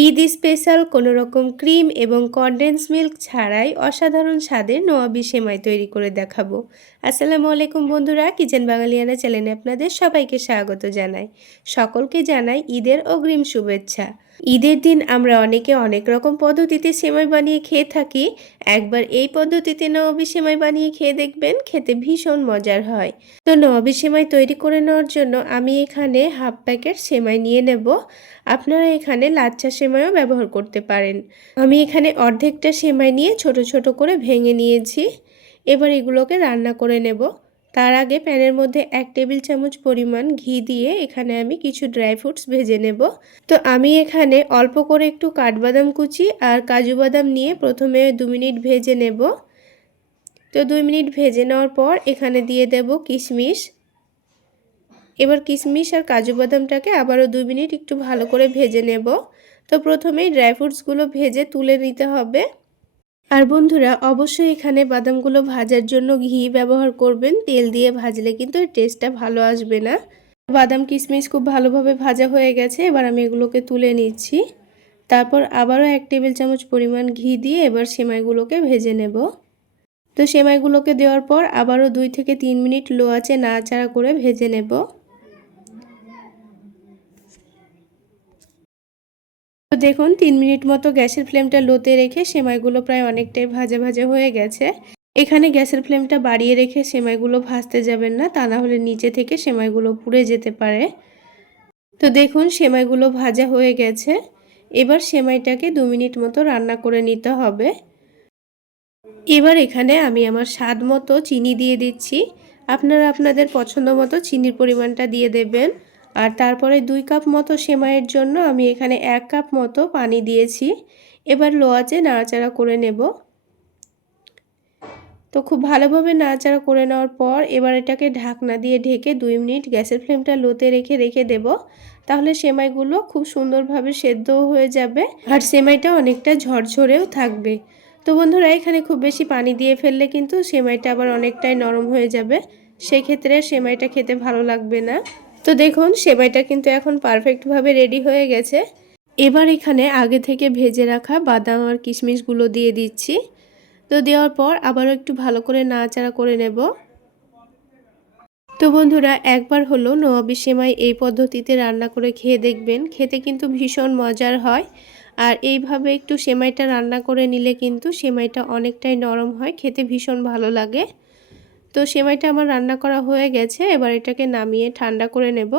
Eid special কোনো রকম cream এবং কন্ডেন্স মিল্ক ছাড়াই অসাধারণ স্বাদের নোয়াবি সেমাই তৈরি করে দেখাবো। আসসালামু আলাইকুম বন্ধুরা, কিচেন বাঙালিয়ানা চ্যানেলে আপনাদের সবাইকে স্বাগত জানাই। সকলকে জানাই ঈদের অগ্রিম শুভেচ্ছা। ঈদের দিন আমরা অনেকে অনেক রকম পদ্ধতিতে সেমাই বানিয়ে খেয়ে থাকি। একবার এই পদ্ধতিতে নবাবি সেমাই বানিয়ে খেয়ে দেখবেন, খেতে ভীষণ মজার হয়। তো নবাবি সেমাই তৈরি করে নেওয়ার জন্য আমি এখানে হাফ প্যাকেট সেমাই নিয়ে নেব। আপনারা এখানে লাচ্ছা সেমাইও ব্যবহার করতে পারেন। আমি এখানে অর্ধেকটা সেমাই নিয়ে ছোট ছোট করে ভেঙে নিয়েছি। এবার এগুলোকে রান্না করে নেব। তার আগে প্যানের মধ্যে এক টেবিল চামচ পরিমাণ ঘি দিয়ে এখানে আমি কিছু ড্রাই ফ্রুটস ভেজে নেব। তো আমি এখানে অল্প করে একটু কাঠবাদাম কুচি আর কাজু বাদাম নিয়ে প্রথমে দু মিনিট ভেজে নেব। তো দুই মিনিট ভেজে নেওয়ার পর এখানে দিয়ে দেব কিশমিশ। এবার কিশমিশ আর কাজু বাদামটাকে আবারও দুই মিনিট একটু ভালো করে ভেজে নেব। তো প্রথমেই ড্রাই ফ্রুটসগুলো ভেজে তুলে নিতে হবে। আর বন্ধুরা, অবশ্যই এখানে বাদামগুলো ভাজার জন্য ঘি ব্যবহার করবেন। তেল দিয়ে ভাজলে কিন্তু এর টেস্টটা ভালো আসবে না। বাদাম কিশমিশ খুব ভালোভাবে ভাজা হয়ে গেছে, এবার আমি এগুলোকে তুলে নিচ্ছি। তারপর আবারও এক টেবিল চামচ পরিমাণ ঘি দিয়ে এবার সেমাইগুলোকে ভেজে নেব। তো সেমাইগুলোকে দেওয়ার পর আবারও দুই থেকে তিন মিনিট লো আঁচে নাড়াচাড়া করে ভেজে নেব। তো দেখুন, তিন মিনিট মতো গ্যাসের ফ্লেমটা লোতে রেখে সেমাইগুলো প্রায় অনেকটাই ভাজা ভাজা হয়ে গেছে। এখানে গ্যাসের ফ্লেমটা বাড়িয়ে রেখে সেমাইগুলো ভাজতে যাবেন না, তা না হলে নিচে থেকে সেমাইগুলো পুড়ে যেতে পারে। তো দেখুন, সেমাইগুলো ভাজা হয়ে গেছে। এবার সেমাইটাকে দু মিনিট মতো রান্না করে নিতে হবে। এবার এখানে আমি আমার স্বাদ মতো চিনি দিয়ে দিচ্ছি। আপনারা আপনাদের পছন্দ মতো চিনির পরিমাণটা দিয়ে দেবেন। আর তারপরে দুই কাপ মতো সেমাইয়ের জন্য আমি এখানে এক কাপ মতো পানি দিয়েছি। এবার লোয়াচে নাড়াচাড়া করে নেব। তো খুব ভালোভাবে নাড়াচাড়া করে নেওয়ার পর এবার এটাকে ঢাকনা দিয়ে ঢেকে দুই মিনিট গ্যাসের ফ্লেমটা লোতে রেখে রেখে দেব। তাহলে সেমাইগুলো খুব সুন্দরভাবে সেদ্ধও হয়ে যাবে আর সেমাইটা অনেকটা ঝরঝরেও থাকবে। তো বন্ধুরা, এখানে খুব বেশি পানি দিয়ে ফেললে কিন্তু সেমাইটা আবার অনেকটাই নরম হয়ে যাবে। সেক্ষেত্রে সেমাইটা খেতে ভালো লাগবে না। তো দেখুন সেমাইটা কিন্তু এখন পারফেক্টভাবে রেডি হয়ে গেছে। এবার এখানে আগে থেকে ভেজে রাখা বাদাম আর কিশমিশগুলো দিয়ে দিচ্ছি। তো দেওয়ার পর আবারও একটু ভালো করে নাড়াচাড়া করে নেব। তো বন্ধুরা, একবার হলো নোয়াবি সেমাই এই পদ্ধতিতে রান্না করে খেয়ে দেখবেন। খেতে কিন্তু ভীষণ মজার হয়। আর এইভাবে একটু সেমাইটা রান্না করে নিলে কিন্তু সেমাইটা অনেকটাই নরম হয়, খেতে ভীষণ ভালো লাগে। তো সেমাইটা আমার রান্না করা হয়ে গেছে, এবার এটাকে নামিয়ে ঠান্ডা করে নেব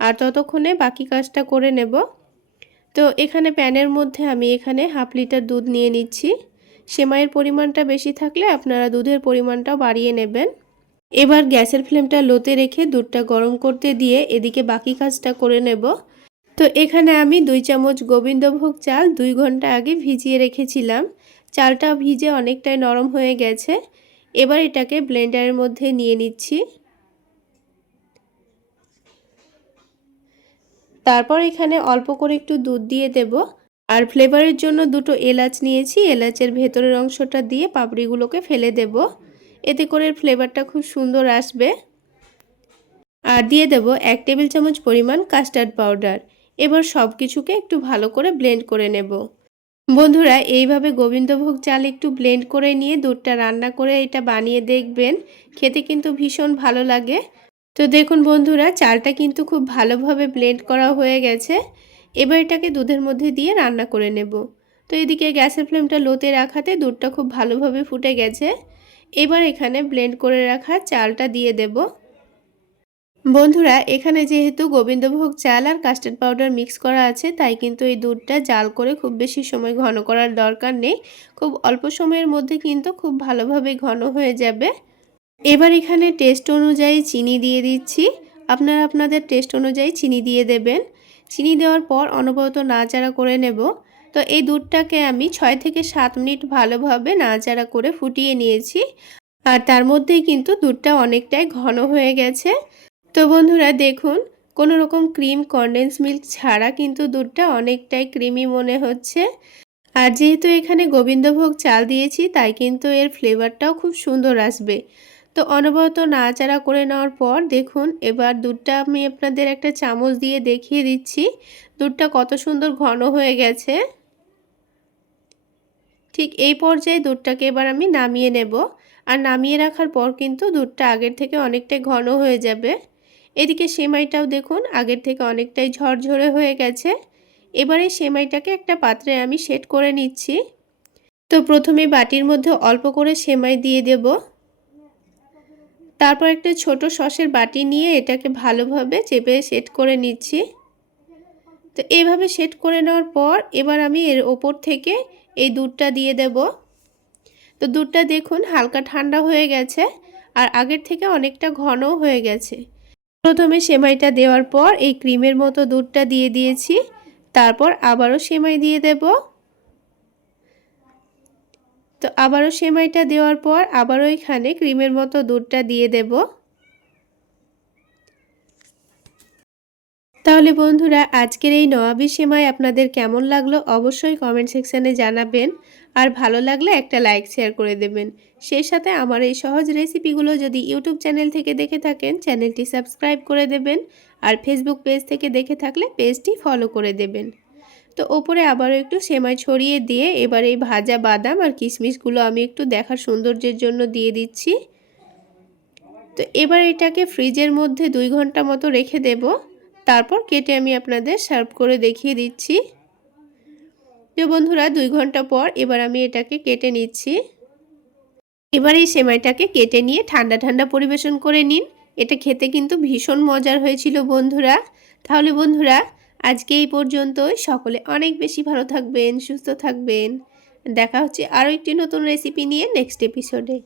আর ততক্ষণে বাকি কাজটা করে নেব। তো এখানে প্যানের মধ্যে আমি এখানে হাফ লিটার দুধ নিয়ে নিচ্ছি। সেমাইয়ের পরিমাণটা বেশি থাকলে আপনারা দুধের পরিমাণটাও বাড়িয়ে নেবেন। এবার গ্যাসের ফ্লেমটা লোতে রেখে দুধটা গরম করতে দিয়ে এদিকে বাকি কাজটা করে নেব। তো এখানে আমি দুই চামচ গোবিন্দভোগ চাল দুই ঘণ্টা আগে ভিজিয়ে রেখেছিলাম। চালটা ভিজে অনেকটাই নরম হয়ে গেছে। এবার এটাকে ব্লেন্ডারের মধ্যে নিয়ে নিচ্ছি। তারপর এখানে অল্প করে একটু দুধ দিয়ে দেব। আর ফ্লেভারের জন্য দুটো এলাচ নিয়েছি। এলাচের ভেতরের অংশটা দিয়ে পাপড়িগুলোকে ফেলে দেব। এতে করে ফ্লেভারটা খুব সুন্দর আসবে। আর দিয়ে দেব এক টেবিল চামচ পরিমাণ কাস্টার্ড পাউডার। এবার সব কিছুকে একটু ভালো করে ব্লেন্ড করে নেব। বন্ধুরা, এইভাবে গোবিন্দভোগ চাল একটু ব্লেন্ড করে নিয়ে দুধটা রান্না করে এটা বানিয়ে দেখবেন। খেতে কিন্তু ভীষণ ভালো লাগে। তো দেখুন বন্ধুরা, চালটা কিন্তু খুব ভালোভাবে ব্লেন্ড করা হয়ে গেছে। এবার এটাকে দুধের মধ্যে দিয়ে রান্না করে নেব। তো এদিকে গ্যাসের ফ্লেমটা লোতে রাখাতে দুধটা খুব ভালোভাবে ফুটে গেছে। এবার এখানে ব্লেন্ড করে রাখা চালটা দিয়ে দেবো। বন্ধুরা, এখানে যেহেতু গোবিন্দভোগ চাল আর কাস্টার্ড পাউডার মিক্স করা আছে, তাই কিন্তু এই দুধটা জাল করে খুব বেশি সময় ঘন করার দরকার নেই। খুব অল্প সময়ের মধ্যে কিন্তু খুব ভালোভাবে ঘন হয়ে যাবে। এবার এখানে টেস্ট অনুযায়ী চিনি দিয়ে দিচ্ছি। আপনারা আপনাদের টেস্ট অনুযায়ী চিনি দিয়ে দেবেন। চিনি দেওয়ার পর অনবরত নাড়াচাড়া করে নেব। তো এই দুধটাকে আমি ছয় থেকে সাত মিনিট ভালোভাবে নাড়াচাড়া করে ফুটিয়ে নিয়েছি। আর তার মধ্যেই কিন্তু দুধটা অনেকটাই ঘন হয়ে গেছে। তো বন্ধুরা দেখুন কোনো রকম ক্রিম কন্ডেন্স মিল্ক ছাড়া কিন্তু দুধটা অনেকটাই ক্রিমি মনে হচ্ছে। আর যেহেতু এখানে গোবিন্দভোগ চাল দিয়েছি, তাই কিন্তু এর ফ্লেভারটাও খুব সুন্দর আসবে। তো অনবরত নাড়াচাড়া করে নেওয়ার পর দেখুন, এবার দুধটা আমি আপনাদের একটা চামচ দিয়ে দেখিয়ে দিচ্ছি। দুধটা কত সুন্দর ঘন হয়ে গেছে। ঠিক এই পর্যায়ে দুধটাকে এবার আমি নামিয়ে নেব। আর নামিয়ে রাখার পর কিন্তু দুধটা আগের থেকে অনেকটাই ঘন হয়ে যাবে। এদিকে সেমাইটাও দেখুন, আগের থেকে অনেকটাই ঝরঝরে হয়ে গেছে। এবারে সেমাইটাকে একটা পাত্রে আমি সেট করে নিচ্ছি। তো প্রথমে বাটির মধ্যে অল্প করে সেমাই দিয়ে দেব। তারপর একটা ছোট সসের বাটি নিয়ে এটাকে ভালোভাবে চেপে সেট করে নিচ্ছি। তো এইভাবে সেট করে নেওয়ার পর এবার আমি এর ওপর থেকে এই দুধটা দিয়ে দেব। তো দুধটা দেখুন হালকা ঠান্ডা হয়ে গেছে, আর আগের থেকে অনেকটা ঘনও হয়ে গেছে। প্রথমে সেমাইটা দেওয়ার পর এই ক্রিমের মতো দুধটা দিয়ে দিয়েছি। তারপর আবারও সেমাই দিয়ে দেব। তো আবারও সেমাইটা দেওয়ার পর আবারও এখানে ক্রিমের মতো দুধটা দিয়ে দেব। তাহলে বন্ধুরা, আজকের এই নবাবি সেমাই আপনাদের কেমন লাগল অবশ্যই কমেন্ট সেকশানে জানাবেন। আর ভালো লাগলে একটা লাইক শেয়ার করে দেবেন। সেই সাথে আমার এই সহজ রেসিপিগুলো যদি ইউটিউব চ্যানেল থেকে দেখে থাকেন চ্যানেলটি সাবস্ক্রাইব করে দেবেন। আর ফেসবুক পেজ থেকে দেখে থাকলে পেজটি ফলো করে দেবেন। তো ওপরে আবারও একটু সেমাই ছড়িয়ে দিয়ে এবার এই ভাজা বাদাম আর কিশমিশগুলো আমি একটু দেখার সৌন্দর্যের জন্য দিয়ে দিচ্ছি। তো এবার এটাকে ফ্রিজের মধ্যে দুই ঘণ্টা মতো রেখে দেব। তারপর কেটে আমি আপনাদের সার্ভ করে দেখিয়ে দিচ্ছি। তো বন্ধুরা, দুই ঘণ্টা পর এবার আমি এটাকে কেটে নিচ্ছি। এবার এই সেমাইটাকে কেটে নিয়ে ঠান্ডা ঠান্ডা পরিবেশন করে নিন। এটা খেতে কিন্তু ভীষণ মজার হয়েছিল বন্ধুরা। তাহলে বন্ধুরা, আজকে এই পর্যন্তই। সকলে অনেক বেশি ভালো থাকবেন, সুস্থ থাকবেন। দেখা হচ্ছে আরও একটি নতুন রেসিপি নিয়ে নেক্সট এপিসোডে